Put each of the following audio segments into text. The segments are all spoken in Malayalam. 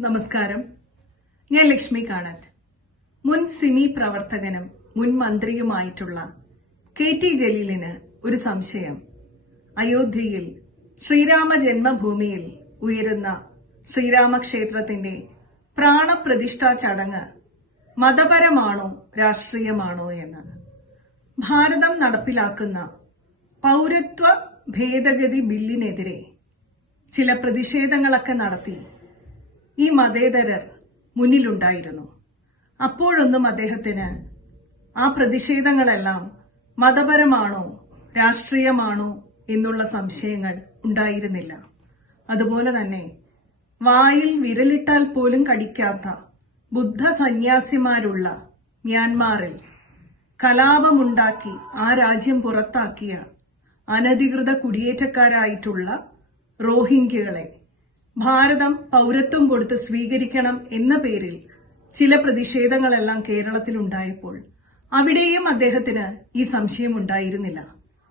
നമസ്കാരം. ഞാൻ ലക്ഷ്മി കാണത്ത്. മുൻ സിനി പ്രവർത്തകനും മുൻ മന്ത്രിയുമായിട്ടുള്ള KT ജലീലിന് ഒരു സംശയം. അയോധ്യയിൽ ശ്രീരാമ ജന്മഭൂമിയിൽ ഉയരുന്ന ശ്രീരാമക്ഷേത്രത്തിന്റെ പ്രാണപ്രതിഷ്ഠാ ചടങ്ങ് മതപരമാണോ രാഷ്ട്രീയമാണോ എന്ന്. ഭാരതം നടപ്പിലാക്കുന്ന പൌരത്വ ഭേദഗതി ബില്ലിനെതിരെ ചില പ്രതിഷേധങ്ങളൊക്കെ നടത്തി ഈ മതേതരർ മുന്നിലുണ്ടായിരുന്നു. അപ്പോഴൊന്നും അദ്ദേഹത്തിന് ആ പ്രതിഷേധങ്ങളെല്ലാം മതപരമാണോ രാഷ്ട്രീയമാണോ എന്നുള്ള സംശയങ്ങൾ ഉണ്ടായിരുന്നില്ല. അതുപോലെ തന്നെ വായിൽ വിരലിട്ടാൽ പോലും കടിക്കാത്ത ബുദ്ധ സന്യാസിമാരുള്ള മ്യാൻമാറിൽ കലാപമുണ്ടാക്കി ആ രാജ്യം പുറത്താക്കിയ അനധികൃത കുടിയേറ്റക്കാരായിട്ടുള്ള റോഹിംഗ്യകളെ ഭാരതം പൌരത്വം കൊടുത്ത് സ്വീകരിക്കണം എന്ന പേരിൽ ചില പ്രതിഷേധങ്ങളെല്ലാം കേരളത്തിൽ ഉണ്ടായപ്പോൾ അവിടെയും അദ്ദേഹത്തിന് ഈ സംശയം ഉണ്ടായിരുന്നില്ല.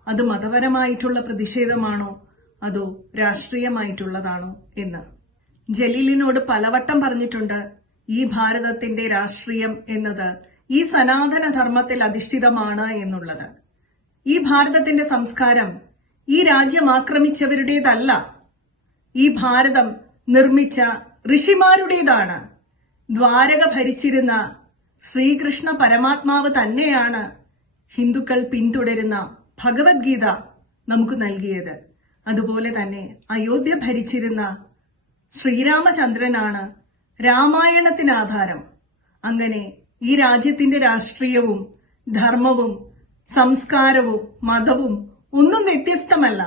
അത് മതപരമായിട്ടുള്ള പ്രതിഷേധമാണോ അതോ രാഷ്ട്രീയമായിട്ടുള്ളതാണോ എന്ന്. ജലീലിനോട് പലവട്ടം പറഞ്ഞിട്ടുണ്ട്, ഈ ഭാരതത്തിന്റെ രാഷ്ട്രീയം എന്നത് ഈ സനാതന ധർമ്മത്തിൽ അധിഷ്ഠിതമാണ് എന്നുള്ളത്. ഈ ഭാരതത്തിന്റെ സംസ്കാരം ഈ രാജ്യം ആക്രമിച്ചവരുടേതല്ല, ഈ ഭാരതം നിർമ്മിച്ച ഋഷിമാരുടേതാണ്. ദ്വാരക ഭരിച്ചിരുന്ന ശ്രീകൃഷ്ണ പരമാത്മാവ് തന്നെയാണ് ഹിന്ദുക്കൾ പിന്തുടരുന്ന ഭഗവത്ഗീത നമുക്ക് നൽകിയത്. അതുപോലെ തന്നെ അയോധ്യ ഭരിച്ചിരുന്ന ശ്രീരാമചന്ദ്രനാണ് രാമായണത്തിന് ആധാരം. അങ്ങനെ ഈ രാജ്യത്തിന്റെ രാഷ്ട്രീയവും ധർമ്മവും സംസ്കാരവും മതവും ഒന്നും വ്യത്യസ്തമല്ല.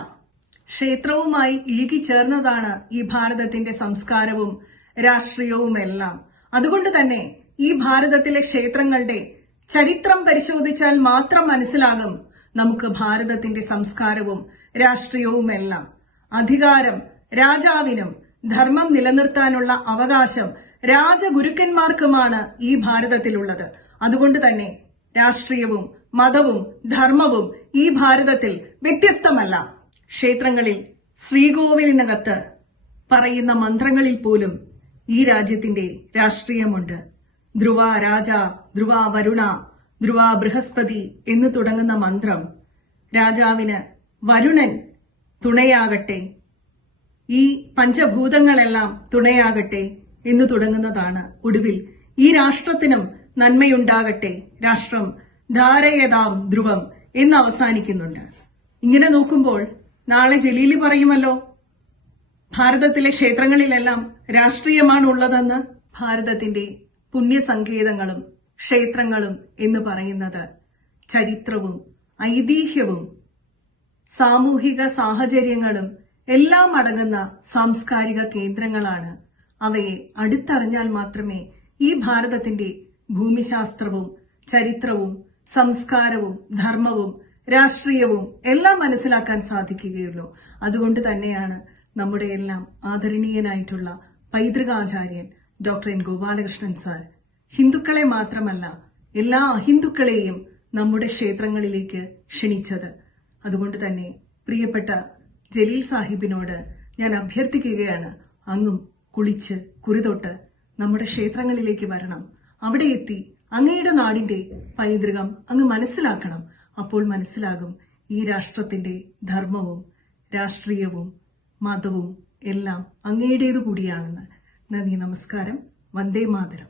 ക്ഷേത്രവുമായി ഇഴുകിച്ചേർന്നതാണ് ഈ ഭാരതത്തിന്റെ സംസ്കാരവും രാഷ്ട്രീയവുമെല്ലാം. അതുകൊണ്ട് തന്നെ ഈ ഭാരതത്തിലെ ക്ഷേത്രങ്ങളുടെ ചരിത്രം പരിശോധിച്ചാൽ മാത്രം മനസ്സിലാകും നമുക്ക് ഭാരതത്തിന്റെ സംസ്കാരവും രാഷ്ട്രീയവുമെല്ലാം. അധികാരം രാജാവിനും ധർമ്മം നിലനിർത്താനുള്ള അവകാശം രാജഗുരുക്കന്മാർക്കുമാണ് ഈ ഭാരതത്തിലുള്ളത്. അതുകൊണ്ട് തന്നെ രാഷ്ട്രീയവും മതവും ധർമ്മവും ഈ ഭാരതത്തിൽ വ്യത്യസ്തമല്ല. ക്ഷേത്രങ്ങളിൽ ശ്രീകോവിലിനകത്ത് പറയുന്ന മന്ത്രങ്ങളിൽ പോലും ഈ രാജ്യത്തിന്റെ രാഷ്ട്രീയമുണ്ട്. ധ്രുവ രാജ, ധ്രുവ വരുണ, ധ്രുവ ബൃഹസ്പതി എന്ന് തുടങ്ങുന്ന മന്ത്രം രാജാവിന് വരുണൻ തുണയാകട്ടെ, ഈ പഞ്ചഭൂതങ്ങളെല്ലാം തുണയാകട്ടെ എന്ന് തുടങ്ങുന്നതാണ്. ഒടുവിൽ ഈ രാഷ്ട്രത്തിനും നന്മയുണ്ടാകട്ടെ, രാഷ്ട്രം ധാരയതാം ധ്രുവം എന്ന് അവസാനിക്കുന്നുണ്ട്. ഇങ്ങനെ നോക്കുമ്പോൾ നാളെ ജലീലി പറയുമല്ലോ, ഭാരതത്തിലെ ക്ഷേത്രങ്ങളിലെല്ലാം രാഷ്ട്രീയമാണ് ഉള്ളതെന്ന്. ഭാരതത്തിന്റെ പുണ്യസങ്കേതങ്ങളും ക്ഷേത്രങ്ങളും എന്ന് പറയുന്നത് ചരിത്രവും ഐതിഹ്യവും സാമൂഹിക സാഹചര്യങ്ങളും എല്ലാം അടങ്ങുന്ന സാംസ്കാരിക കേന്ദ്രങ്ങളാണ്. അവയെ അടുത്തറിഞ്ഞാൽ മാത്രമേ ഈ ഭാരതത്തിന്റെ ഭൂമിശാസ്ത്രവും ചരിത്രവും സംസ്കാരവും ധർമ്മവും രാഷ്ട്രീയവും എല്ലാം മനസ്സിലാക്കാൻ സാധിക്കുകയുള്ളൂ. അതുകൊണ്ട് തന്നെയാണ് നമ്മുടെ എല്ലാം ആദരണീയനായിട്ടുള്ള പൈതൃകാചാര്യൻ ഡോക്ടർ N. ഗോപാലകൃഷ്ണൻ സാർ ഹിന്ദുക്കളെ മാത്രമല്ല എല്ലാ അഹിന്ദുക്കളെയും നമ്മുടെ ക്ഷേത്രങ്ങളിലേക്ക് ക്ഷണിച്ചത്. അതുകൊണ്ട് തന്നെ പ്രിയപ്പെട്ട ജലീൽ സാഹിബിനോട് ഞാൻ അഭ്യർത്ഥിക്കുകയാണ്, അങ്ങും കുളിച്ച് കുറിതൊട്ട് നമ്മുടെ ക്ഷേത്രങ്ങളിലേക്ക് വരണം. അവിടെ എത്തി അങ്ങയുടെ നാടിന്റെ പൈതൃകം അങ്ങ് മനസ്സിലാക്കണം. അപ്പോൾ മനസ്സിലാകും ഈ രാഷ്ട്രത്തിന്റെ ധർമ്മവും രാഷ്ട്രീയവും മതവും എല്ലാം അങ്ങയുടേതു കൂടിയാണെന്ന്. നന്ദി, നമസ്കാരം. വന്ദേ മാതരം.